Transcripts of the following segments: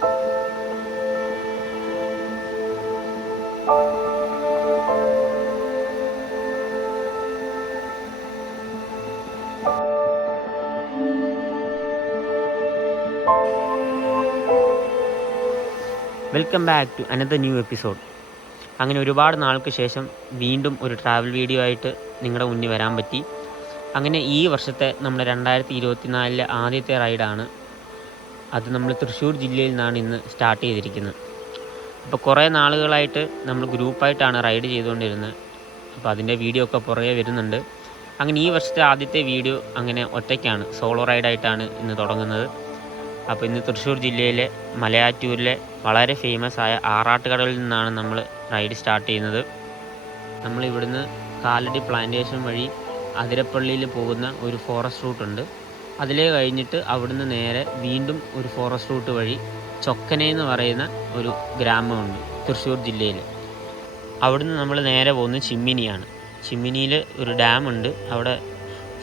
Welcome back to another new episode. അങ്ങനെ ഒരുപാട് നാൾക്ക് ശേഷം വീണ്ടും ഒരു ട്രാവൽ വീഡിയോ ആയിട്ട് നിങ്ങളുടെ മുന്നിൽ വരാൻ പറ്റി. അങ്ങനെ ഈ വർഷത്തെ നമ്മുടെ 2024 ആദ്യത്തെ റൈഡാണ്. അത് നമ്മൾ തൃശ്ശൂർ ജില്ലയിൽ നിന്നാണ് ഇന്ന് സ്റ്റാർട്ട് ചെയ്തിരിക്കുന്നത്. അപ്പോൾ കുറേ നാളുകളായിട്ട് നമ്മൾ ഗ്രൂപ്പായിട്ടാണ് റൈഡ് ചെയ്തുകൊണ്ടിരുന്നത്. അപ്പോൾ അതിൻ്റെ വീഡിയോ ഒക്കെ പുറകെ വരുന്നുണ്ട്. അങ്ങനെ ഈ വർഷത്തെ ആദ്യത്തെ വീഡിയോ അങ്ങനെ ഒറ്റയ്ക്കാണ്, സോളോ റൈഡായിട്ടാണ് ഇന്ന് തുടങ്ങുന്നത്. അപ്പോൾ ഇന്ന് തൃശ്ശൂർ ജില്ലയിലെ മലയാറ്റൂരിലെ വളരെ ഫേമസ് ആയ ആറാട്ടുകടലിൽ നിന്നാണ് നമ്മൾ റൈഡ് സ്റ്റാർട്ട് ചെയ്യുന്നത്. നമ്മൾ ഇവിടുന്ന് കാലടി പ്ലാന്റേഷൻ വഴി അതിരപ്പള്ളിയിൽ പോകുന്ന ഒരു ഫോറസ്റ്റ് റൂട്ടുണ്ട്. അതിലേ കഴിഞ്ഞിട്ട് അവിടുന്ന് നേരെ വീണ്ടും ഒരു ഫോറസ്റ്റ് റൂട്ട് വഴി ചൊക്കനെ എന്ന് പറയുന്ന ഒരു ഗ്രാമമുണ്ട് തൃശ്ശൂർ ജില്ലയിൽ. അവിടുന്ന് നമ്മൾ നേരെ പോകുന്നത് ചിമ്മിനിയാണ്. ചിമ്മിനിയിൽ ഒരു ഡാമുണ്ട്. അവിടെ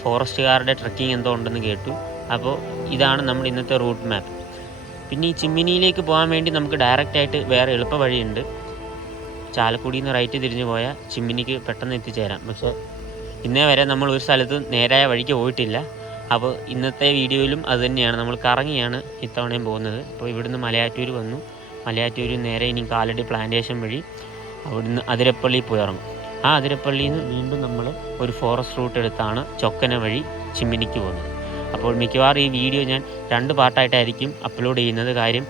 ഫോറസ്റ്റുകാരുടെ ട്രക്കിംഗ് എന്തോ ഉണ്ടെന്ന് കേട്ടു. അപ്പോൾ ഇതാണ് നമ്മുടെ ഇന്നത്തെ റൂട്ട് മാപ്പ്. പിന്നെ ഈ ചിമ്മിനിയിലേക്ക് പോകാൻ വേണ്ടി നമുക്ക് ഡയറക്റ്റായിട്ട് വേറെ എളുപ്പ വഴിയുണ്ട്. ചാലക്കുടിയിൽ നിന്ന് റൈറ്റ് തിരിഞ്ഞു പോയാൽ ചിമ്മിനിക്ക് പെട്ടെന്ന് എത്തിച്ചേരാം. പക്ഷേ ഇന്നേ വരെ നമ്മൾ ഒരു സ്ഥലത്തും നേരായ വഴിക്ക് പോയിട്ടില്ല. അപ്പോൾ ഇന്നത്തെ വീഡിയോയിലും അത് തന്നെയാണ്, നമ്മൾ കറങ്ങിയാണ് ഇത്തവണയും പോകുന്നത്. അപ്പോൾ ഇവിടുന്ന് മലയാറ്റൂർ വന്നു. മലയാറ്റൂരിൽ നേരെ ഇനി കാലടി പ്ലാന്റേഷൻ വഴി അവിടുന്ന് അതിരപ്പള്ളി പോയി ഇറങ്ങും. ആ അതിരപ്പള്ളിയിൽ നിന്ന് വീണ്ടും നമ്മൾ ഒരു ഫോറസ്റ്റ് റൂട്ട് എടുത്താണ് ചൊക്കന വഴി ചിമ്മിനിക്ക് പോകുന്നത്. അപ്പോൾ മിക്കവാറും ഈ വീഡിയോ ഞാൻ 2 പാർട്ടായിട്ടായിരിക്കും അപ്ലോഡ് ചെയ്യുന്നത്. കാര്യം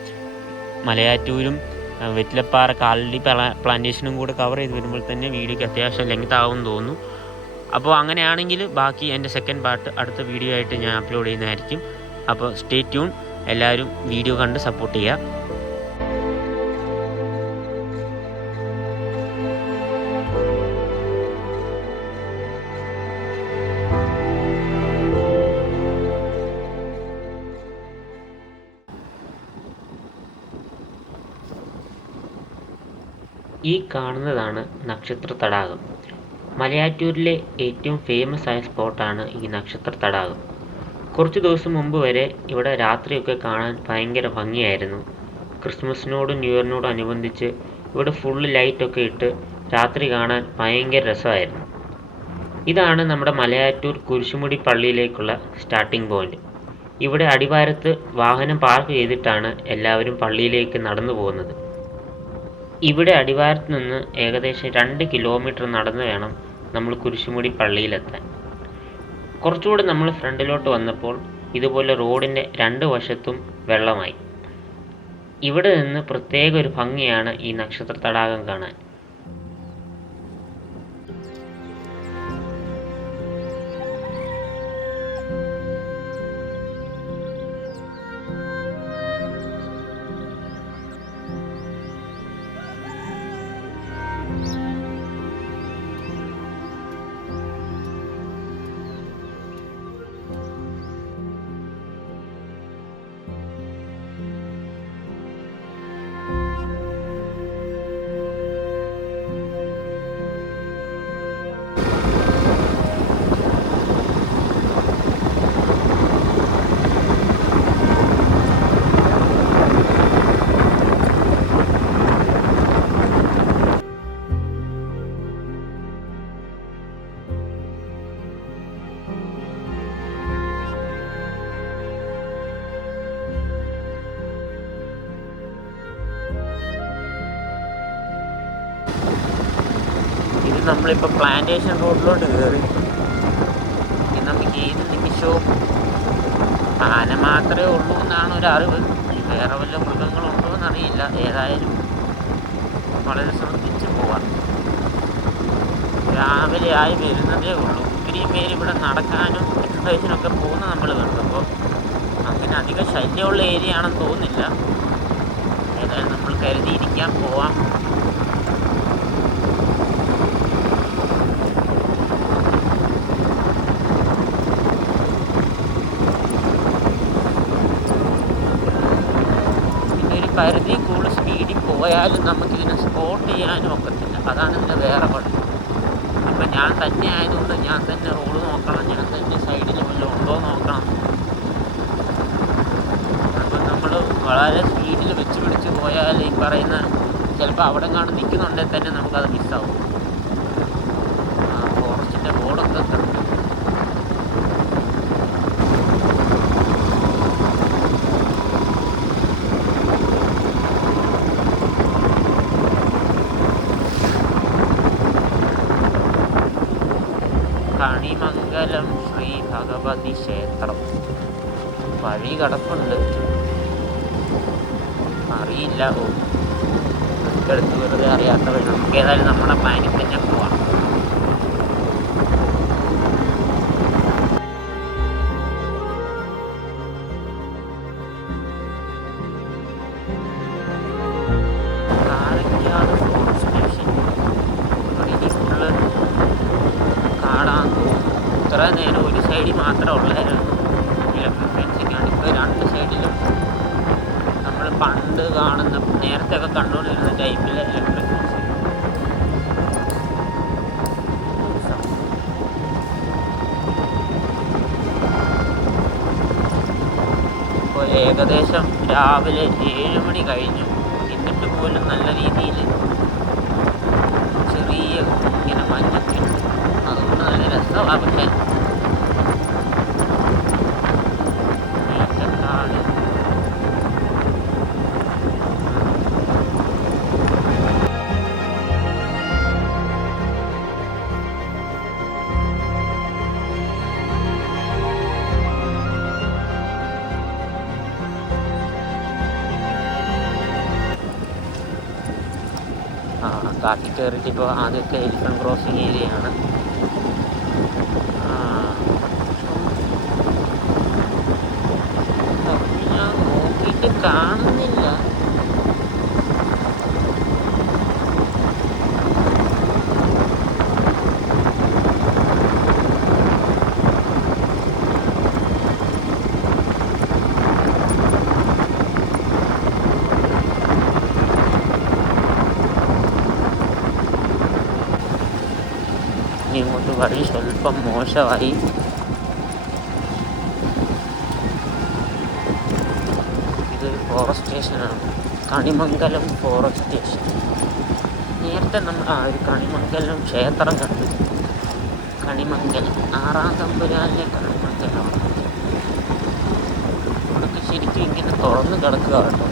മലയാറ്റൂരും വെറ്റിലപ്പാറ കാലടി പ്ലാന്റേഷനും കൂടെ കവർ ചെയ്ത് വരുമ്പോൾ തന്നെ വീഡിയോയ്ക്ക് അത്യാവശ്യം ലെങ്ത് ആവുമെന്ന് തോന്നുന്നു. അപ്പോൾ അങ്ങനെയാണെങ്കിൽ ബാക്കി എൻ്റെ സെക്കൻഡ് പാർട്ട് അടുത്ത വീഡിയോ ആയിട്ട് ഞാൻ അപ്ലോഡ് ചെയ്യുന്നതായിരിക്കും. അപ്പോൾ സ്റ്റേ ട്യൂൺ, എല്ലാവരും വീഡിയോ കണ്ട് സപ്പോർട്ട് ചെയ്യുക. ഈ കാണുന്നതാണ് നക്ഷത്ര തടാകം. മലയാറ്റൂരിലെ ഏറ്റവും ഫേമസ് ആയ സ്പോട്ടാണ് ഈ നക്ഷത്ര തടാകം. കുറച്ച് ദിവസം മുമ്പ് വരെ ഇവിടെ രാത്രിയൊക്കെ കാണാൻ ഭയങ്കര ഭംഗിയായിരുന്നു. ക്രിസ്മസിനോടും ന്യൂ ഇയറിനോടും അനുബന്ധിച്ച് ഇവിടെ ഫുള്ള് ലൈറ്റൊക്കെ ഇട്ട് രാത്രി കാണാൻ ഭയങ്കര രസമായിരുന്നു. ഇതാണ് നമ്മുടെ മലയാറ്റൂർ കുരിശുമുടി പള്ളിയിലേക്കുള്ള സ്റ്റാർട്ടിംഗ് പോയിന്റ്. ഇവിടെ അടിവാരത്ത് വാഹനം പാർക്ക് ചെയ്തിട്ടാണ് എല്ലാവരും പള്ളിയിലേക്ക് നടന്നു പോകുന്നത്. ഇവിടെ അടിവാരത്ത് നിന്ന് ഏകദേശം 2 കിലോമീറ്റർ നടന്ന് വേണം നമ്മൾ കുരിശുമുടി പള്ളിയിലെത്താൻ. കുറച്ചുകൂടി നമ്മൾ ഫ്രണ്ടിലോട്ട് വന്നപ്പോൾ ഇതുപോലെ റോഡിൻ്റെ 2 വശത്തും വെള്ളമായി. ഇവിടെ നിന്ന് പ്രത്യേക ഒരു ഭംഗിയാണ് ഈ നക്ഷത്ര തടാകം കാണാൻ. നമ്മളിപ്പോൾ പ്ലാന്റേഷൻ റോഡിലോട്ട് കയറി. നമുക്ക് ഏത് നിമിഷവും ആന മാത്രമേ ഉള്ളൂ എന്നാണ് ഒരു അറിവ്. വേറെ വല്ല മൃഗങ്ങളുണ്ടോ എന്നറിയില്ല. ഏതായാലും വളരെ ശ്രദ്ധിച്ച് പോവാം. രാവിലെ ആയി വരുന്നതേ ഉള്ളൂ. ഒത്തിരി പേര് ഇവിടെ നടക്കാനും എക്സസൈസിനൊക്കെ പോകുന്ന നമ്മൾ കണ്ടു. അപ്പോൾ അങ്ങനെ അധികം ശല്യമുള്ള ഏരിയ ആണെന്ന് തോന്നുന്നില്ല. ഏതായാലും നമ്മൾ കരുതിയിരിക്കാൻ പോവാം. പരിധി കൂടുതൽ സ്പീഡിൽ പോയാലും നമുക്കിതിനെ സ്പോട്ട് ചെയ്യാനും ഒക്കത്തില്ല. അതാണ് ഇതിൻ്റെ വേറെ കുഴപ്പം. അപ്പം ഞാൻ തന്നെ ആയതുകൊണ്ട് ഞാൻ തന്നെ റോഡ് നോക്കണം, ഞാൻ തന്നെ സൈഡിൽ വല്ലതും ഉണ്ടോ നോക്കണം. അപ്പം നമ്മൾ വളരെ സ്പീഡിൽ വെച്ച് ചിലപ്പോൾ അവിടെ കാണും നിൽക്കുന്നുണ്ടെങ്കിൽ തന്നെ നമുക്കത് മിസ്സാവും. ഫോറസ്റ്റിൻ്റെ ബോർഡൊക്കെ കണ്ടു. കണിമംഗലം ശ്രീ ഭഗവതി ക്ഷേത്രം വഴി കിടപ്പുണ്ട്, അറിയില്ല. എടുത്ത് വെറുതെ അറിയാത്ത വഴി. നമുക്ക് ഏതായാലും നമ്മുടെ പ്ലാനിൽ തന്നെ പോവാം. കാരക്കാട് ഫോറസ്റ്റ് സ്റ്റേഷൻ ഇനി ഫുള്ള് കാടാന്ന് തോന്നുന്നു. ഇത്ര നേരം ഒരു സൈഡിൽ മാത്രമേ ഉള്ളായിരുന്നു ഇലക്ട്രിക് ഫെൻസിങ് ആണ്. ഇപ്പോൾ രണ്ട് സൈഡിലും നമ്മൾ പണ്ട് കാണുന്ന നേരത്തെ ഒക്കെ കണ്ടുകൊണ്ടിരുന്ന ടൈപ്പിലെ ഇലക്ട്രിക് ഫെൻസിങ്. ഇപ്പോൾ ഏകദേശം രാവിലെ 7 മണി കഴിഞ്ഞു. എന്നിട്ട് പോലും നല്ല രീതിയിൽ ചെറിയ ഇങ്ങനെ മഞ്ഞൊക്കെ ഉണ്ട്. അതുകൊണ്ട് നല്ല രസമാണ്. പക്ഷേ നീറ്റക്കാട് കാട്ടിൽ കയറിയിട്ട് ഇപ്പോൾ ആദ്യമൊക്കെ എലിഫന്റ് ക്രോസിങ് ഏരിയയാണ്. ഞാൻ നോക്കിയിട്ട് കാണുന്നില്ല. ഇങ്ങോട്ട് വഴി സ്വല്പം മോശമായി. ഇതൊരു ഫോറസ്റ്റ് സ്റ്റേഷനാണ്, കണിമംഗലം ഫോറസ്റ്റ് സ്റ്റേഷൻ. നേരത്തെ നമ്മൾ ഒരു കണിമംഗലം ക്ഷേത്രം കണ്ടു. കണിമംഗലം 6-ാം തമ്പുരാനിലെ കണിമംഗലം. ഇവിടൊക്കെ ശരിക്കും ഇങ്ങനെ തുറന്ന് കിടക്കുക കേട്ടോ.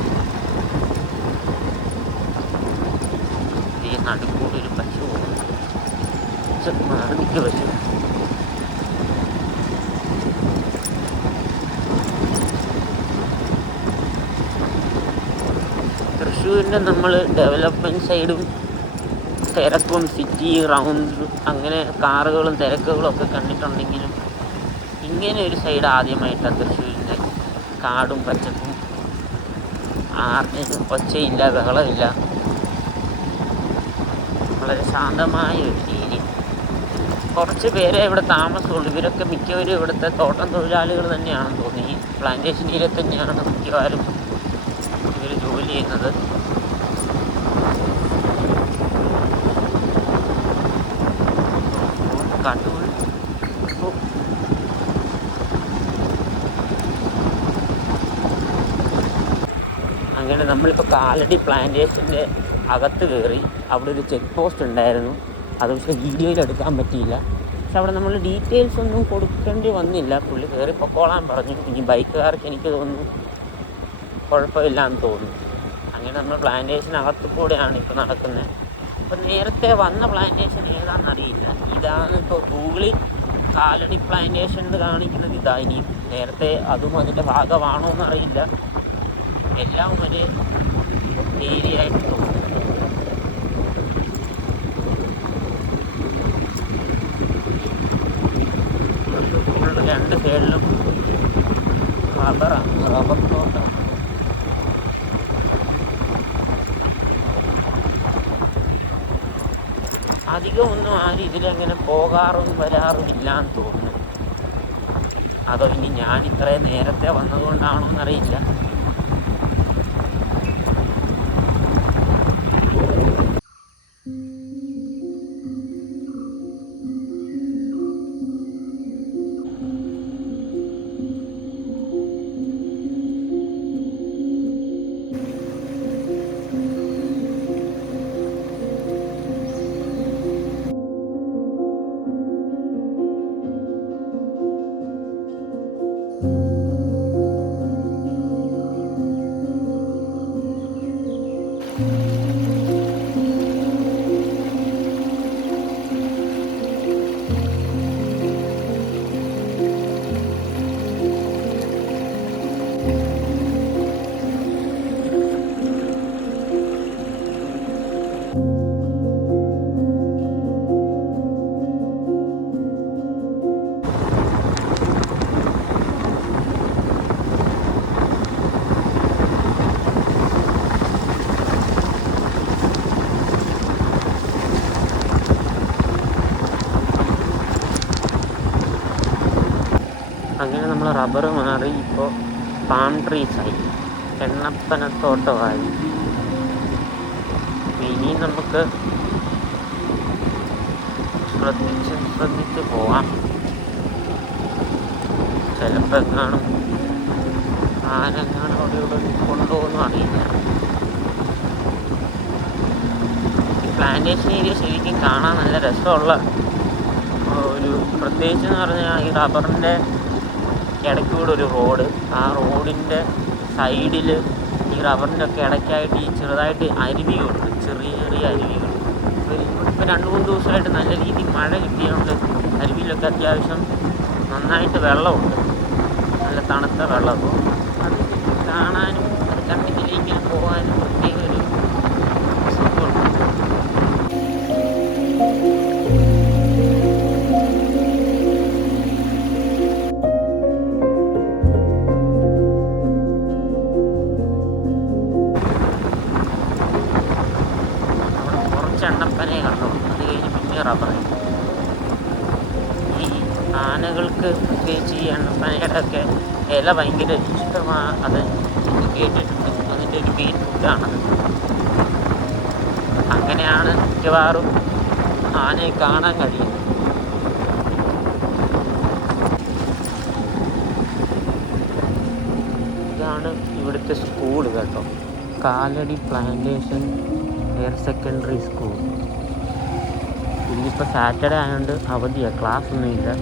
ഈ നടുക്കൂടി ഒരു പശു പോകുന്നു. മാറിക്ക് പശു. തൃശ്ശൂരിൻ്റെ നമ്മൾ ഡെവലപ്മെൻറ്റ് സൈഡും തിരക്കും സിറ്റി റൗണ്ട് അങ്ങനെ കാറുകളും തിരക്കുകളും ഒക്കെ കണ്ടിട്ടുണ്ടെങ്കിലും ഇങ്ങനെ ഒരു സൈഡ് ആദ്യമായിട്ടാണ് തൃശ്ശൂരിൻ്റെ. കാടും പച്ചപ്പും, ആർക്കും ഒച്ചയില്ല, ബഹളമില്ല, വളരെ ശാന്തമായ ഒരു ഏരിയ. കുറച്ച് പേരെ ഇവിടെ താമസമുള്ളൂ. ഇവരൊക്കെ മിക്കവരും ഇവിടുത്തെ തോട്ടം തൊഴിലാളികൾ തന്നെയാണെന്ന് തോന്നി. ഈ പ്ലാന്റേഷൻ ഏരിയ തന്നെയാണ് മിക്കവാറും ഇവർ ജോലി ചെയ്യുന്നത്. കാട്ടുകൾ അങ്ങനെ നമ്മളിപ്പോൾ കാലടി പ്ലാന്റേഷൻ്റെ അകത്ത് കയറി. അവിടെ ഒരു ചെക്ക് പോസ്റ്റ് ഉണ്ടായിരുന്നു. അത് പക്ഷേ വീഡിയോയിൽ എടുക്കാൻ പറ്റിയില്ല. പക്ഷെ അവിടെ നമ്മൾ ഡീറ്റെയിൽസ് ഒന്നും കൊടുക്കേണ്ടി വന്നില്ല. പുള്ളി കയറി പൊക്കോളാൻ പറഞ്ഞു. ഇനി ബൈക്കുകാർക്ക് എനിക്ക് തോന്നുന്നു കുഴപ്പമില്ലാന്ന് തോന്നുന്നു. അങ്ങനെ നമ്മൾ പ്ലാന്റേഷനകത്ത് കൂടെയാണ് ഇപ്പോൾ നടക്കുന്നത്. അപ്പോൾ നേരത്തെ വന്ന പ്ലാന്റേഷൻ ഏതാണെന്നറിയില്ല. ഇതാണ് ഇപ്പോൾ ഗൂഗിളിൽ കാലടി പ്ലാന്റേഷൻ എന്ന് കാണിക്കുന്നത്. ഇതാ. ഇനിയും നേരത്തെ അതും അതിൻ്റെ ഭാഗമാണോ എന്നറിയില്ല. എല്ലാം ഒരു ഏരിയ ആയിട്ട് തോന്നുന്നു. രണ്ട് സൈഡിലും റബ്ബറാണ്, റബ്ബർ തോട്ടം. അധികമൊന്നും ആരും ഇതിലങ്ങനെ പോകാറും വരാറും ഇല്ലാന്ന് തോന്നുന്നു. അതോ ഇനി ഞാൻ ഇത്രയും നേരത്തെ വന്നതുകൊണ്ടാണോ എന്നറിയില്ല. അങ്ങനെ നമ്മൾ റബ്ബർ മാറി ഇപ്പോൾ പാം ട്രീസായി, എണ്ണപ്പനത്തോട്ടമായി. ഇനി നമുക്ക് ശ്രദ്ധിച്ച് പോവാം. ചിലപ്പോൾ എങ്ങാനും ആരെങ്ങാനും അവിടെ ഇവിടെ കൊണ്ടുപോകുന്നു അറിയില്ല. ഈ പ്ലാന്റേഷൻ ഏരിയ ശരിക്കും കാണാൻ നല്ല രസമുള്ള ഒരു, പ്രത്യേകിച്ച് എന്ന് പറഞ്ഞാൽ ഈ റബ്ബറിൻ്റെ ഇടയ്ക്കൂടെ ഒരു റോഡ്, ആ റോഡിൻ്റെ സൈഡിൽ ഈ റബ്ബറിൻ്റെ ഒക്കെ ഇടയ്ക്കായിട്ട് ഈ ചെറുതായിട്ട് അരുവികളുണ്ട്, ചെറിയ ചെറിയ അരുവികൾ. ഇപ്പോൾ 2-3 ദിവസമായിട്ട് നല്ല രീതിയിൽ മഴ കിട്ടിയതുകൊണ്ട് അരുവിയിലൊക്കെ അത്യാവശ്യം നന്നായിട്ട് വെള്ളമുണ്ട്, നല്ല തണുത്ത വെള്ളം. അപ്പോൾ അത് കാണാനും അത് കണ്ടിട്ടില്ലെങ്കിൽ പോകാനും പ്രത്യേക ഒരു സുഖമുണ്ട്. എണ്ണപ്പനയെ കണ്ടു, അത് കഴിഞ്ഞ് പിന്നെ റബ്ബറായി. ഈ ആനകൾക്ക് പ്രത്യേകിച്ച് ഈ എണ്ണപ്പനയുടെ ഒക്കെ ഇല ഭയങ്കര ഇഷ്ടമാണ്, അത് കേട്ടിട്ടുണ്ട്. അതിൻ്റെ ഒരു മെയിൻ ഫുഡാണത്. അങ്ങനെയാണ് മിക്കവാറും ആനയെ കാണാൻ കഴിയുന്നത്. ഇതാണ് ഇവിടുത്തെ സ്കൂൾ കേട്ടോ, Kalady plantation higher secondary school. ഇന്നിപ്പോൾ സാറ്റർഡേ ആയതുകൊണ്ട് അവധിയാണ്, ക്ലാസ് ഒന്നുമില്ല.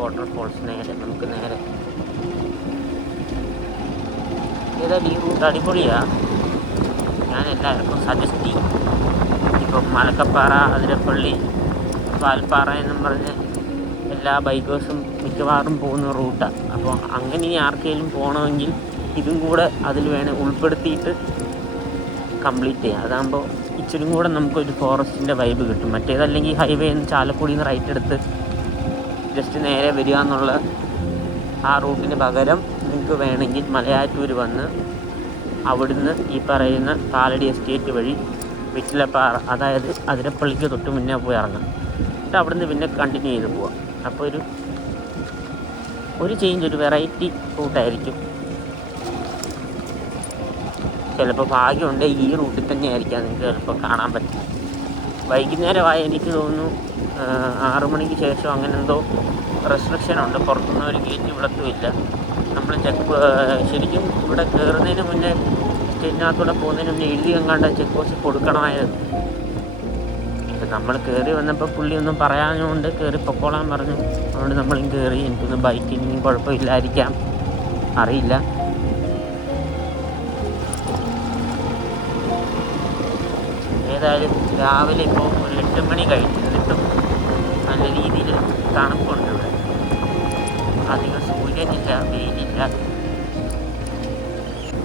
വാട്ടർഫോൾസ് നമുക്ക് നേരെ ഏതായാലും ഈ റൂട്ട് അടിപൊളിയാണ്. ഞാൻ എല്ലാവർക്കും സജസ്റ്റ് ചെയ്യും. ഇപ്പം മലക്കപ്പാറ, അതിരപ്പള്ളി, വാൽപ്പാറ എന്നും പറഞ്ഞ് എല്ലാ ബൈക്കേഴ്സും മിക്കവാറും പോകുന്ന റൂട്ടാണ്. അപ്പോൾ അങ്ങനെ ഇനി ആർക്കെങ്കിലും പോകണമെങ്കിൽ ഇതും കൂടെ അതിൽ വേണേൽ ഉൾപ്പെടുത്തിയിട്ട് കംപ്ലീറ്റ് ചെയ്യാം. അതാകുമ്പോൾ ഇച്ചിരി കൂടെ നമുക്കൊരു ഫോറസ്റ്റിൻ്റെ വൈബ് കിട്ടും. മറ്റേതല്ലെങ്കിൽ ഹൈവേ നിന്ന് ചാലക്കുടിയിൽ നിന്ന് റൈറ്റ് എടുത്ത് ജസ്റ്റ് നേരെ വരിക എന്നുള്ള ആ റൂട്ടിന് പകരം നിങ്ങൾക്ക് വേണമെങ്കിൽ മലയാറ്റൂർ വന്ന് അവിടുന്ന് ഈ പറയുന്ന കാലടി എസ്റ്റേറ്റ് വഴി വെറ്റിലപ്പാറ, അതായത് അതിരപ്പള്ളിക്ക് തൊട്ട് മുന്നേ പോയി ഇറങ്ങാം. എന്നിട്ട് അവിടുന്ന് പിന്നെ കണ്ടിന്യൂ ചെയ്ത് പോവാം. അപ്പോൾ ഒരു ചേഞ്ച്, ഒരു വെറൈറ്റി റൂട്ടായിരിക്കും. ചിലപ്പോൾ ഭാഗ്യമുണ്ടെങ്കിൽ ഈ റൂട്ടിൽ തന്നെ ആയിരിക്കാം നിങ്ങൾക്ക് ചിലപ്പോൾ കാണാൻ പറ്റും. വൈകുന്നേരമായി എനിക്ക് തോന്നുന്നു 6 മണിക്ക് ശേഷം അങ്ങനെ എന്തോ റെസ്ട്രിക്ഷനുണ്ട്. പുറത്തുനിന്ന് ഒരു ഗേറ്റ് വിടത്തുമില്ല. നമ്മൾ ശരിക്കും ഇവിടെ കയറുന്നതിന് മുന്നേ എസ്റ്റേറ്റിനകത്തൂടെ പോകുന്നതിന് മുന്നേ എഴുതി എങ്ങാണ്ട് ചെക്ക് പോസ്റ്റ് കൊടുക്കണമായിരുന്നു. ഇപ്പം നമ്മൾ കയറി വന്നപ്പോൾ പുള്ളി ഒന്നും പറയാഞ്ഞുകൊണ്ട് കയറി പൊക്കോളാൻ പറഞ്ഞു. അതുകൊണ്ട് നമ്മളും കയറി. എനിക്കൊന്നും ബൈക്കിനും കുഴപ്പമില്ലായിരിക്കാം, അറിയില്ല. ഏതായാലും രാവിലെ ഇപ്പോൾ ഒരു 8 മണി കഴിഞ്ഞിട്ടും നല്ല രീതിയിൽ തണുപ്പുണ്ട് ഇവിടെ. അധികം സൂര്യനില്ല, വെയിലില്ല.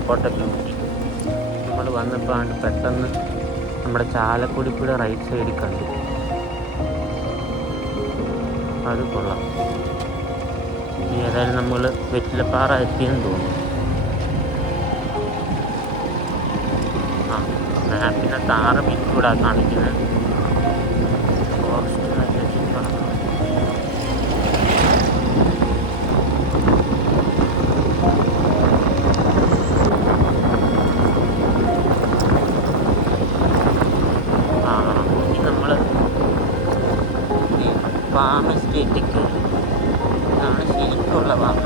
കോട്ടയ്ക്ക് നമ്മൾ വന്നപ്പോൾ പെട്ടെന്ന് നമ്മുടെ ചാലക്കുടിപ്പുഴ റൈറ്റ് സൈഡിൽ കണ്ടു. അത് കൊള്ളാം. ഇനി ഏതായാലും നമ്മൾ വെറ്റിലപ്പാറ എത്തിയെന്ന് തോന്നുന്നു. ആ, മാപ്പിനകത്ത് 6 മിനിറ്റ് കൂടെ കാണിക്കുന്നത്. ഫോറസ്റ്റ് ഫാം എസ്റ്റേറ്റിക്ക് ഇതാണ് ശരിക്കുള്ള ഫാം.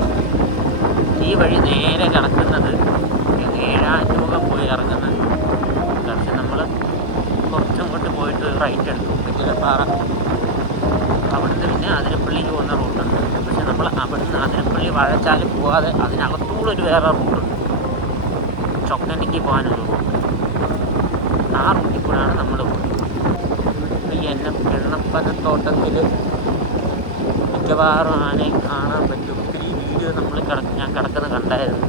ഈ വഴി നേരെ കിടക്കുന്നത് ഏഴാറ്റുമുഖം പോയി ഇറങ്ങുന്നത്. പക്ഷെ നമ്മൾ കുറച്ചങ്ങോട്ട് പോയിട്ട് റൈറ്റ് എടുക്കും വെറ്റിലപ്പാറ. അവിടുന്ന് പിന്നെ അതിരപ്പള്ളിക്ക് പോകുന്ന റൂട്ടുണ്ട്. പക്ഷെ നമ്മൾ അവിടുന്ന് അതിരപ്പള്ളി വാഴച്ചാൽ പോകാതെ അതിനകത്തൂടെ ഒരു വേറെ റൂട്ടുണ്ട്, ചൊക്കനിക്ക് പോകാനൊരു റൂട്ട്. ആ റൂട്ടിൽ കൂടെയാണ് നമ്മൾ പോകുന്നത്. ഈ എണ്ണപ്പനത്തോട്ടത്തിൽ മിക്കവാറും ആനയെ കാണാൻ പറ്റും. ഒത്തിരി വീഡിയോ ഞാൻ കിടക്കുന്നത് കണ്ടായിരുന്നു.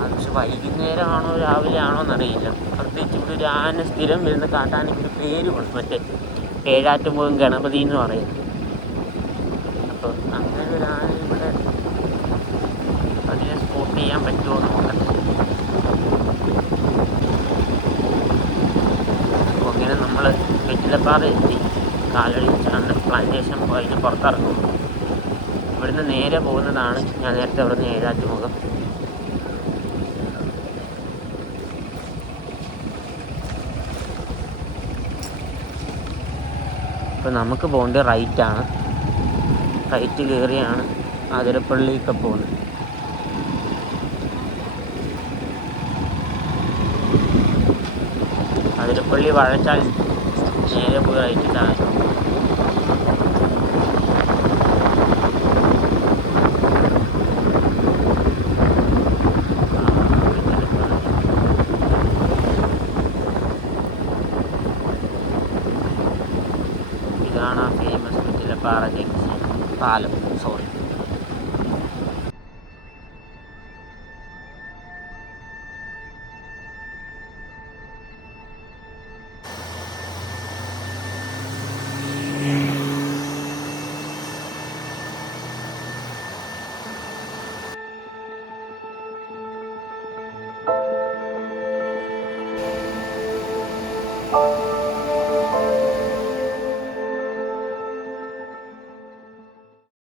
അത് പക്ഷെ വൈകുന്നേരമാണോ രാവിലെ ആണോ എന്നറിയില്ല. പ്രത്യേകിച്ച് ഇവിടെ ഒരു ആന സ്ഥിരം വരുന്ന കാട്ടാനയ്ക്ക് ഒരു പേരുമുണ്ട്, മറ്റേ ഏഴാറ്റുമുഖം ഗണപതി എന്ന് പറയുന്നത്. അപ്പോൾ അങ്ങനെ ഒരു ആന ഇവിടെ അതിനെ സ്പോട്ട് ചെയ്യാൻ പറ്റുമോ നോക്കട്ടെ. അപ്പോൾ അങ്ങനെ നമ്മൾ വെറ്റിലപ്പാറ എത്തി. കാലടിച്ചാണ്ട് പ്ലാന്റേഷൻ പോയതിന് പുറത്തിറങ്ങും. ഇവിടുന്ന് നേരെ പോകുന്നതാണ് ഞാൻ നേരത്തെ ഇവിടുന്ന് ഏഴാറ്റുമുഖം. ഇപ്പം നമുക്ക് പോകേണ്ടത് റൈറ്റാണ്. റൈറ്റ് കയറിയാണ് അതിരപ്പള്ളിയൊക്കെ പോകുന്നത്. അതിരപ്പള്ളി വാഴച്ചാൽ നേരെ പോയി റൈറ്റിട്ടാണ്. ഇതാണ് ആ ഫേമസ് വെറ്റിലപ്പാറ ജംഗ്ഷൻ പാലം. സോറി,